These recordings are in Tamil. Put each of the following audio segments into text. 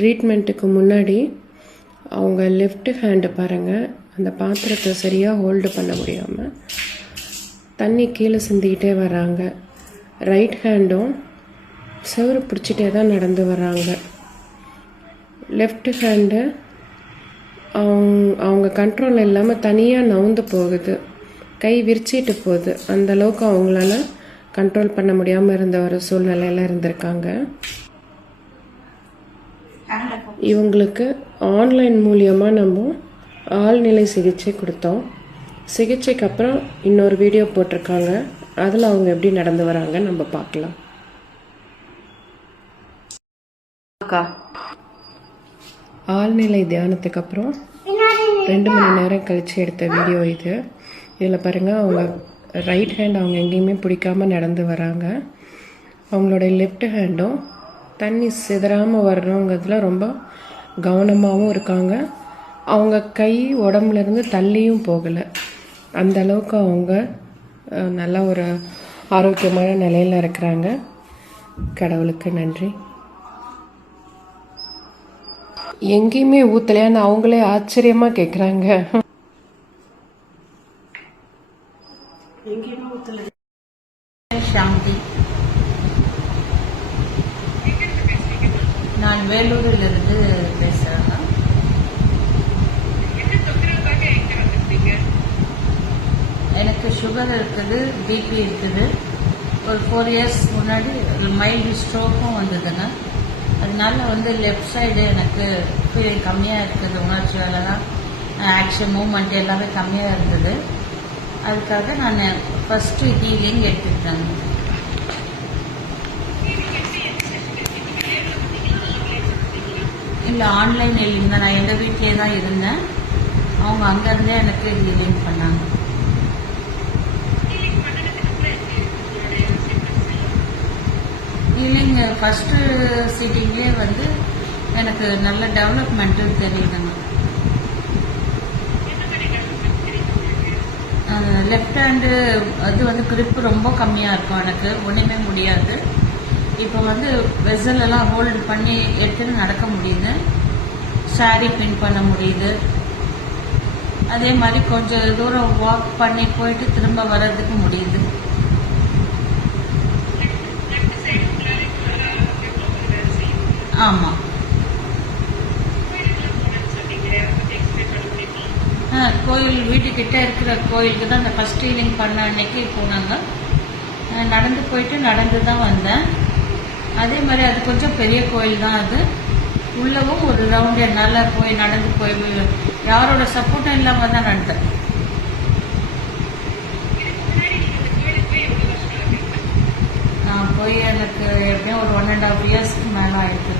ட்ரீட்மெண்ட்டுக்கு முன்னாடி அவங்க லெஃப்ட் ஹேண்டு பாருங்கள், அந்த பாத்திரத்தை சரியாக ஹோல்டு பண்ண முடியாமல் தண்ணி கீழே சிந்திக்கிட்டே வராங்க. ரைட் ஹேண்டும் செவரு பிடிச்சிட்டே தான் நடந்து வராங்க. லெஃப்ட் ஹேண்டு அவங்க கண்ட்ரோல் இல்லாமல் தனியாக நவுந்து போகுது, கை விரிச்சிட்டு போகுது. அந்தளவுக்கு அவங்களால கண்ட்ரோல் பண்ண முடியாமல் இருந்த ஒரு சூழ்நிலையில் இருந்திருக்காங்க. இவங்களுக்கு ஆன்லைன் மூலியமாக நம்ம ஆழ்நிலை சிகிச்சை கொடுத்தோம். சிகிச்சைக்கு அப்புறம் இன்னொரு வீடியோ போட்டிருக்காங்க, அதில் அவங்க எப்படி நடந்து வராங்க நம்ம பார்க்கலாம். ஆழ்நிலை தியானத்துக்கு அப்புறம் 2 மணி நேரம் கழித்து எடுத்த வீடியோ இது. இதில் பாருங்கள், அவங்க ரைட் ஹேண்ட் அவங்க எங்கேயுமே பிடிக்காமல் நடந்து வராங்க. அவங்களோட லெஃப்ட் ஹேண்டும் தண்ணி சிதறாமல் வரணுங்கிறதுல ரொம்ப கவனமாகவும் இருக்காங்க. அவங்க கை உடம்புலேருந்து தள்ளியும் போகலை. அந்த அளவுக்கு அவங்க நல்ல ஒரு ஆரோக்கியமான நிலையில் இருக்கிறாங்க. கடவுளுக்கு நன்றி. எங்கேயுமே ஊற்றலையான்னு அவங்களே ஆச்சரியமாக கேட்குறாங்க. சாந்தி, நான் வேலூரிலிருந்து பேசுகிறேன். எனக்கு சுகர் இருக்குது, பிபி இருக்குது. ஒரு 4 இயர்ஸ் முன்னாடி மைல்டு ஸ்ட்ரோக்கும் வந்ததுங்க. அதனால லெஃப்ட் சைடு எனக்கு ஃபீலிங் கம்மியாக இருக்குது. உணர்ச்சி வேலைலாம், ஆக்ஷன், மூமெண்ட் எல்லாமே கம்மியாக இருந்தது. அதுக்காக நான் ஃபஸ்ட்டு ஹீலிங் எடுத்துக்கிட்டேன். இல்லை, ஆன்லைன் ஹீலிங் தான். நான் எங்கள் வீட்டிலே தான் இருந்தேன். அவங்க அங்கேருந்தே எனக்கு ஹீலிங் பண்ணாங்க. ஹீலிங் ஃபஸ்ட்டு சீட்டிங்லேயே எனக்கு நல்ல டெவலப்மெண்ட்டு தெரியுதுங்க. லெஃப்ட் ஹேண்டு அது கிரிப் ரொம்ப கம்மியாக இருக்கும், எனக்கு ஒன்றுமே முடியாது. இப்போ வெசலெல்லாம் ஹோல்டு பண்ணி எடுத்துன்னு நடக்க முடியுது, சாரி பின் பண்ண முடியுது. அதே மாதிரி கொஞ்சம் தூரம் வாக் பண்ணி போயிட்டு திரும்ப வர்றதுக்கு முடியுது. ஆமாம், கோயில் வீட்டுக்கிட்ட இருக்கிற கோயிலுக்கு தான் அந்த ஃபஸ்ட் ஹீலிங் பண்ண அன்னைக்கு போனாங்க. நடந்து போயிட்டு நடந்து தான் வந்தேன். அதே மாதிரி அது கொஞ்சம் பெரிய கோயில் தான். அது உள்ளவும் ஒரு ரவுண்டு என்னால் போய் நடந்து போய் யாரோட சப்போர்ட்டும் இல்லாமல் தான் நடந்தேன். நான் போய் எனக்கு எப்படியும் ஒரு 1.5 இயர்ஸ்க்கு மேலே ஆயிடுச்சு.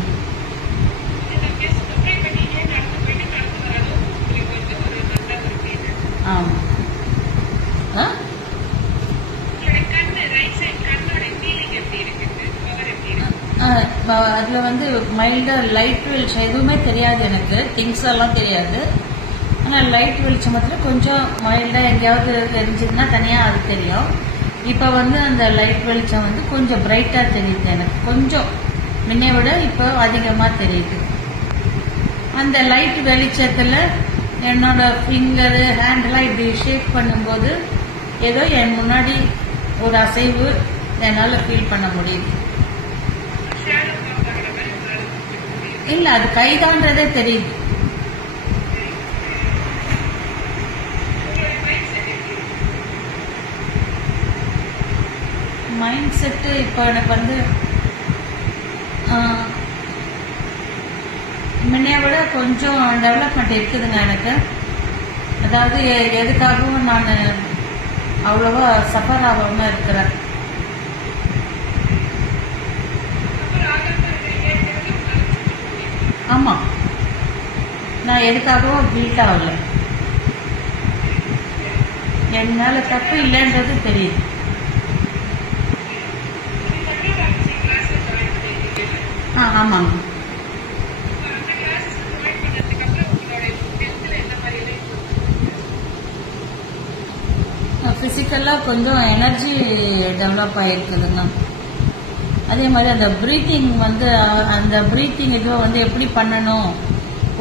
ஆமாம். அதில் மைல்டாக லைட் வெளிச்சம் எதுவுமே தெரியாது எனக்கு, திங்ஸ் எல்லாம் தெரியாது. ஆனால் லைட் வெளிச்சம் மாத்திரம் கொஞ்சம் மைல்டாக எங்கேயாவது தெரிஞ்சதுன்னா தனியாக அது தெரியும். இப்போ அந்த லைட் வெளிச்சம் கொஞ்சம் பிரைட்டாக தெரியுது எனக்கு. கொஞ்சம் முன்னை விட இப்போ அதிகமாக தெரியுது. அந்த லைட் வெளிச்சத்தில் என்னோட ஃபிங்கரு, ஹேண்டெல்லாம் இப்படி ஷேக் பண்ணும்போது ஏதோ என் முன்னாடி ஒரு அசைவு என்னால் ஃபீல் பண்ண முடியுது. இல்லை, அது கைதான்றதே தெரியுது. மைண்ட் செட்டு இப்போ எனக்கு முன்னைய விட கொஞ்சம் டெவலப்மெண்ட் இருக்குதுங்க எனக்கு. அதாவது எதுக்காகவும் நான் அவ்வளோவா சஃபர் ஆகாமல் இருக்கிறேன். ஆமாம், நான் எதுக்காகவும் கில்ட் ஆகலை. என் மேலே தப்பு இல்லைன்றது தெரியுது. ஆமாங்க. ஃபிசிக்கலாக கொஞ்சம் எனர்ஜி டெவலப் ஆகிருக்குதுங்க. அதே மாதிரி அந்த ப்ரீத்திங் வந்து அந்த ப்ரீத்திங் இதுவை வந்து எப்படி பண்ணணும்,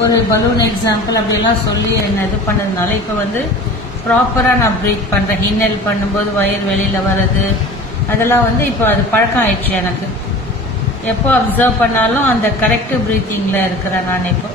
ஒரு பலூன் எக்ஸாம்பிள் அப்படியெல்லாம் சொல்லி என்ன இது பண்ணதுனால இப்போ வந்து ப்ராப்பராக நான் ப்ரீத் பண்ணுறேன். இன்ஹேல் பண்ணும்போது வயிறு வெளியில் வர்றது அதெல்லாம் வந்து இப்போ அது பழக்கம் ஆயிடுச்சு எனக்கு. எப்போ அப்சர்வ் பண்ணாலும் அந்த கரெக்ட் ப்ரீத்திங்கில் இருக்கிறேன் நான் இப்போ.